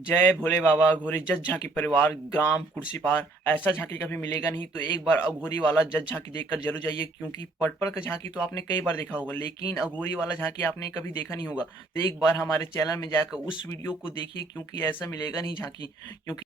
जय भोले बाबा घोरी जस झांकी परिवार ग्राम कुर्सी पार। ऐसा झांकी कभी मिलेगा नहीं, तो एक बार अघोरी वाला जस झांकी देखकर जरूर जाइए, क्योंकि पटपड़ का झांकी तो आपने कई बार देखा होगा, लेकिन अघोरी वाला झांकी आपने कभी देखा नहीं होगा। तो एक बार हमारे चैनल में जाकर उस वीडियो को देखिए, क्योंकि ऐसा मिलेगा नहीं झांकी। क्योंकि